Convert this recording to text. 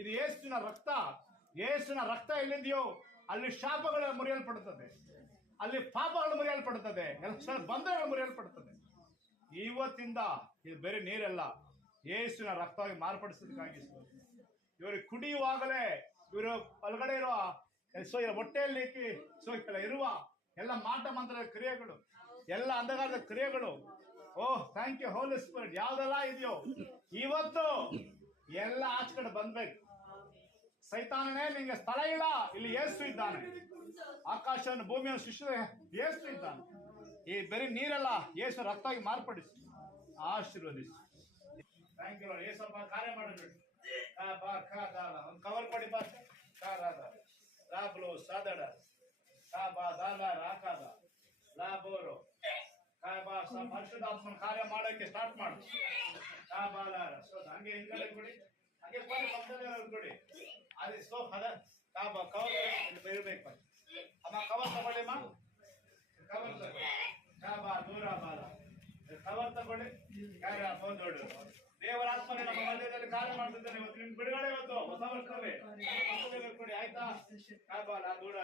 ಇದು ಯೇಸುವಿನ ರಕ್ತ. ಯೇಸುವಿನ ರಕ್ತ ಎಲ್ಲಿದೆಯೋ ಅಲ್ಲಿ ಶಾಪಗಳು ಮುರಿಯಲ್ಪಡುತ್ತದೆ, ಅಲ್ಲಿ ಪಾಪಗಳು ಮುರಿಯಲ್ಪಡುತ್ತದೆ, ಬಂಧಗಳು ಮುರಿಯಲ್ಪಡುತ್ತದೆ. ಇವತ್ತಿಂದ ಇದು ಬೇರೆ ನೀರೆಲ್ಲ, ಯೇಸುವಿನ ರಕ್ತವಾಗಿ ಮಾರ್ಪಡಿಸೋದಕ್ಕಾಗಿ ಇವರು ಕುಡಿಯುವಾಗಲೇ ಇವರು ಒಳಗಡೆ ಇರುವ ಹೊಟ್ಟೆಯಲ್ಲಿ ಇರುವ ಎಲ್ಲ ಮಾಟ ಮಂತ್ರದ ಕ್ರಿಯೆಗಳು, ಎಲ್ಲ ಅಂಧಕಾರದ ಕ್ರಿಯೆಗಳು, ಓಹ್ ಥ್ಯಾಂಕ್ ಯು ಹೋಲಿ ಸ್ಪಿರಿಟ್, ಯಾವ್ದೆಲ್ಲ ಇದೆಯೋ ಇವತ್ತು ಎಲ್ಲ ಆಚೆ ಕಡೆ ಬಂದ್ಬೇಕು. ಸೈತಾನನೇ ನಿಂಗೆ ಸ್ಥಳ ಇಲ್ಲ, ಇಲ್ಲಿ ಯೇಸು ಇದ್ದಾನೆ. ಆಕಾಶವನ್ನು ಭೂಮಿಯನ್ನು ಸೃಷ್ಟಿಸಿದ ಯೇಸು ಇದ್ದಾನೆ. ಈ ಬರೀ ನೀರೆಲ್ಲ ಯೇಸು ರಕ್ತವಾಗಿ ಮಾರ್ಪಡಿಸಿ ಆಶೀರ್ವದಿಸಿ. Thank you. ಏಸಪ್ಪ ಕಾರ್ಯ ಮಾಡಬೇಕು. ಒಂದು ಕವರ್ ಕೊಡಿ ಪಾಸ್. ರಾಬ್ಲು ಸಾದಡ ರಾಕಾದ ಲಾಬೋರು ಪರಿಶುದ್ಧಾತ್ಮನ ಕಾರ್ಯ ಮಾಡೋಕ್ಕೆ ಸ್ಟಾರ್ಟ್ ಮಾಡು. ಹಂಗೆ ಹಿಂಗಡೆ ಕೊಡಿ, ಹಂಗೆ ಕೊಡಿ. ಅದೇ ಸೋ ಕವರ್ ಇರ್ಬೇಕು. ಅಮ್ಮ ಕವರ್ ತಗೊಳ್ಳಿ, ಅಮ್ಮ ಕವರ್ ತಗೊಳ್ಳಿ. ದೂರ ಬಾಲ ಕವರ್ ತಗೊಳ್ಳಿ. ಕಾರ್ಯ ದೊಡ್ಡ ದೇವರಾತ್ಮನೆ ನಮ್ಮ ಮಧ್ಯದಲ್ಲಿ ಕಾರ್ಯ ಮಾಡ್ತಿದ್ದಾನೆ. ಇವತ್ತು ನಿಮ್ಗೆ ಬಿಡುಗಡೆ, ಇವತ್ತು ಹೊಸ ವರ್ಷವೇ ಕೊಡಿ. ಆಯ್ತಾ? ಬಾಲ ದೂರ